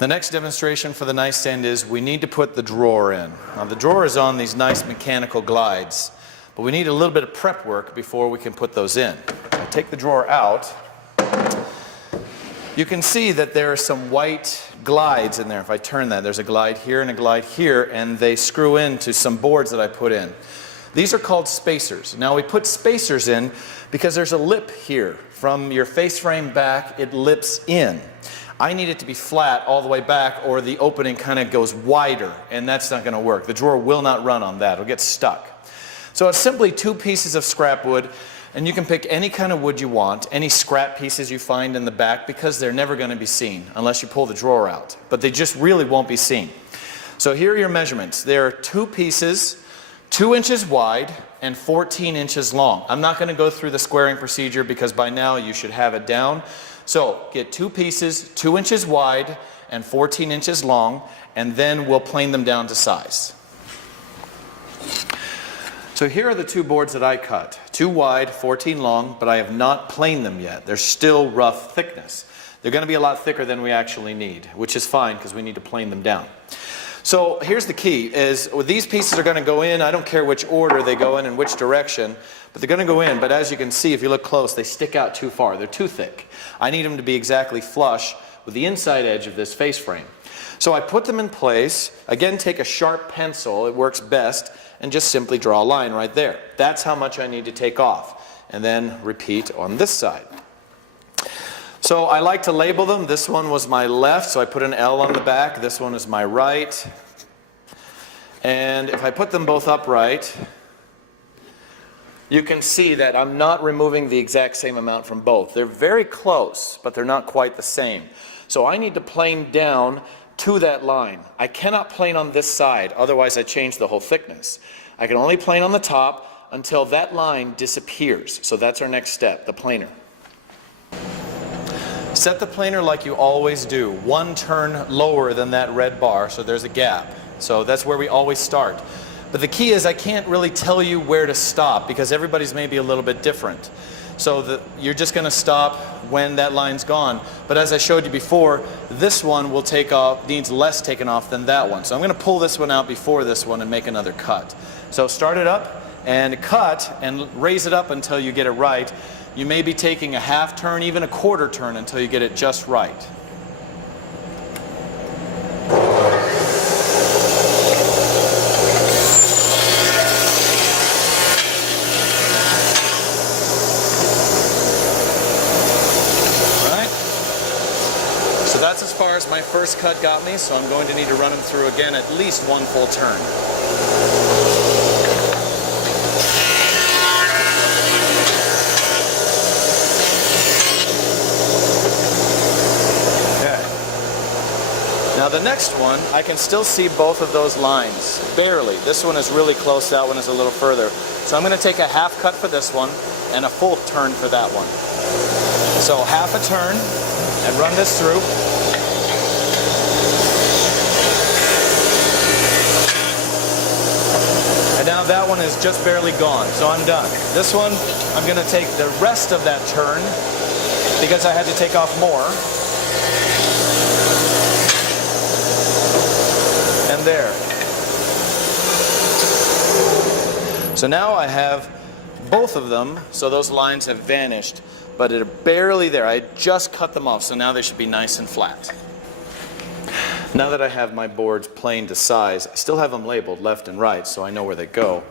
The next demonstration for the nightstand is we need to put the drawer in. Now the drawer is on these nice mechanical glides, but we need a little bit of prep work before we can put those in. I take the drawer out. You can see that there are some white glides in there. If I turn that, there's a glide here and a glide here, and they screw into some boards that I put in. These are called spacers. Now we put spacers in because there's a lip here. From your face frame back, it lips in. I need it to be flat all the way back, or the opening kind of goes wider, and that's not going to work. The drawer will not run on that. It'll get stuck. So it's simply 2 pieces of scrap wood, and you can pick any kind of wood you want, any scrap pieces you find in the back, because they're never going to be seen unless you pull the drawer out. But they just really won't be seen. So here are your measurements. There are 2 pieces, 2 inches wide and 14 inches long. I'm not going to go through the squaring procedure because by now you should have it down. So get 2 pieces, 2 inches wide and 14 inches long, and then we'll plane them down to size. So here are the 2 boards that I cut. 2 wide, 14 long, but I have not planed them yet. They're still rough thickness. They're going to be a lot thicker than we actually need, which is fine because we need to plane them down. So here's the key, is these pieces are going to go in. I don't care which order they go in and which direction, but they're going to go in. But as you can see, if you look close, they stick out too far. They're too thick. I need them to be exactly flush with the inside edge of this face frame. So I put them in place. Again, take a sharp pencil, it works best, and just simply draw a line right there. That's how much I need to take off. And then repeat on this side. So I like to label them. This one was my left, so I put an L on the back. This one is my right. And if I put them both upright, you can see that I'm not removing the exact same amount from both. They're very close, but they're not quite the same. So I need to plane down to that line. I cannot plane on this side, otherwise I change the whole thickness. I can only plane on the top until that line disappears. So that's our next step, the planer. Set the planer like you always do, 1 turn lower than that red bar, so there's a gap. So that's where we always start. But the key is I can't really tell you where to stop because everybody's maybe a little bit different. So you're just going to stop when that line's gone. But as I showed you before, this one will take off, needs less taken off than that one. So I'm going to pull this one out before this one and make another cut. So start it up and cut and raise it up until you get it right. You may be taking a half turn, even a quarter turn until you get it just right. Right? So that's as far as my first cut got me, so I'm going to need to run them through again at least 1 full turn. Now the next one, I can still see both of those lines, barely. This one is really close, that one is a little further. So I'm going to take a half cut for this one and a full turn for that one. So half a turn and run this through. And now that one is just barely gone, so I'm done. This one, I'm going to take the rest of that turn because I had to take off more. And there. So now I have both of them, so those lines have vanished, but they're barely there. I just cut them off, so now they should be nice and flat. Now that I have my boards planed to size, I still have them labeled left and right, so I know where they go.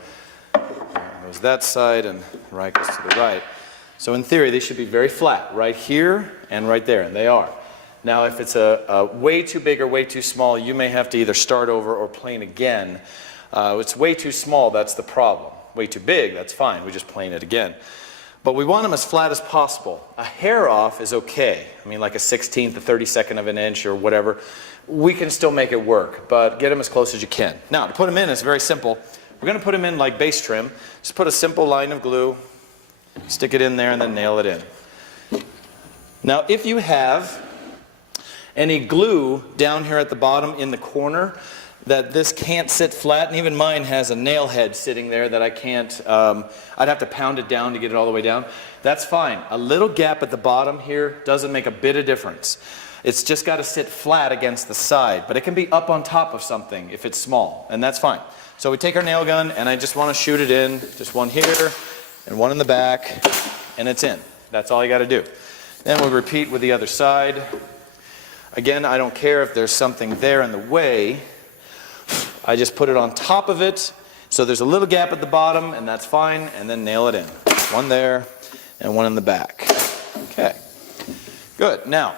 There's that side, and right goes to the right. So in theory, they should be very flat, right here and right there, and they are. Now if it's a way too big or way too small, you may have to either start over or plane again. It's way too small, that's the problem. Way too big, that's fine, we just plane it again. But we want them as flat as possible. A hair off is okay. I mean, like a 1/16, a 32nd of an inch or whatever. We can still make it work, but get them as close as you can. Now, to put them in, it's very simple. We're going to put them in like base trim. Just put a simple line of glue, stick it in there, and then nail it in. Now, if you have any glue down here at the bottom in the corner that this can't sit flat, and even mine has a nail head sitting there that I can't, I'd have to pound it down to get it all the way down. That's fine. A little gap at the bottom here doesn't make a bit of difference. It's just got to sit flat against the side, but it can be up on top of something if it's small, and that's fine. So we take our nail gun, and I just want to shoot it in, just one here and one in the back, and it's in. That's all you got to do. Then we'll repeat with the other side. Again, I don't care if there's something there in the way. I just put it on top of it, so there's a little gap at the bottom, and that's fine, and then nail it in. One there and one in the back. Okay, good. Now,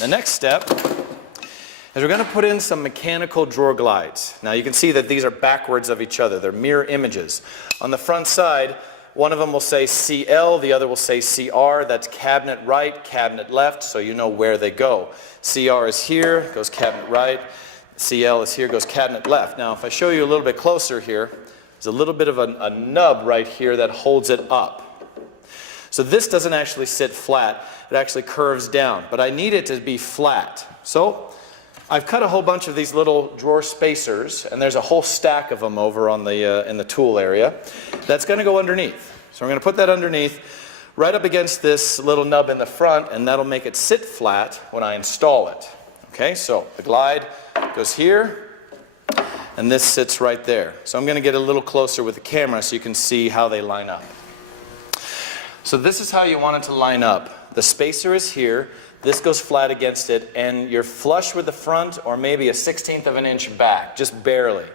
the next step is we're going to put in some mechanical drawer glides. Now you can see that these are backwards of each other. They're mirror images. On the front side, one of them will say CL, the other will say CR. That's cabinet right, cabinet left, so you know where they go. CR is here, goes cabinet right. CL is here, goes cabinet left. Now if I show you a little bit closer here, there's a little bit of a nub right here that holds it up. So this doesn't actually sit flat, it actually curves down, but I need it to be flat. So I've cut a whole bunch of these little drawer spacers, and there's a whole stack of them over on the in the tool area. That's going to go underneath. So we're going to put that underneath, right up against this little nub in the front, and that'll make it sit flat when I install it. Okay, so the glide goes here, and this sits right there. So I'm going to get a little closer with the camera so you can see how they line up. So this is how you want it to line up. The spacer is here, this goes flat against it, and you're flush with the front or maybe a 1/16 of an inch back, just barely.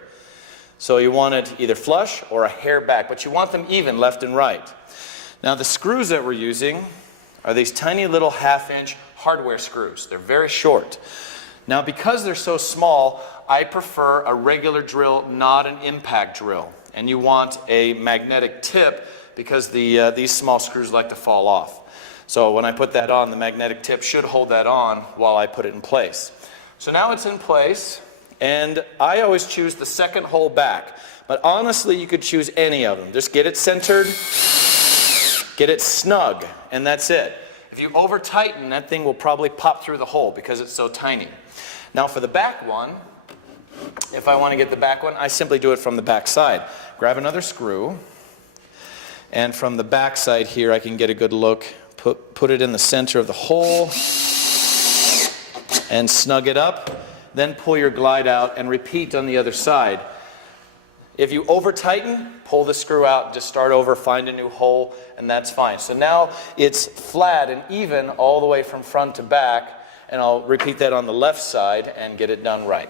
So you want it either flush or a hair back, but you want them even left and right. Now the screws that we're using are these tiny little 1/2 inch hardware screws. They're very short. Now because they're so small, I prefer a regular drill, not an impact drill. And you want a magnetic tip because these small screws like to fall off. So when I put that on, the magnetic tip should hold that on while I put it in place. So now it's in place, and I always choose the second hole back. But honestly, you could choose any of them. Just get it centered, get it snug, and that's it. If you over tighten, that thing will probably pop through the hole because it's so tiny. Now for the back one, if I want to get the back one, I simply do it from the back side. Grab another screw, and from the back side here I can get a good look. Put it in the center of the hole and snug it up. Then pull your glide out and repeat on the other side. If you over tighten, pull the screw out, just start over, find a new hole, and that's fine. So now it's flat and even all the way from front to back, and I'll repeat that on the left side and get it done right.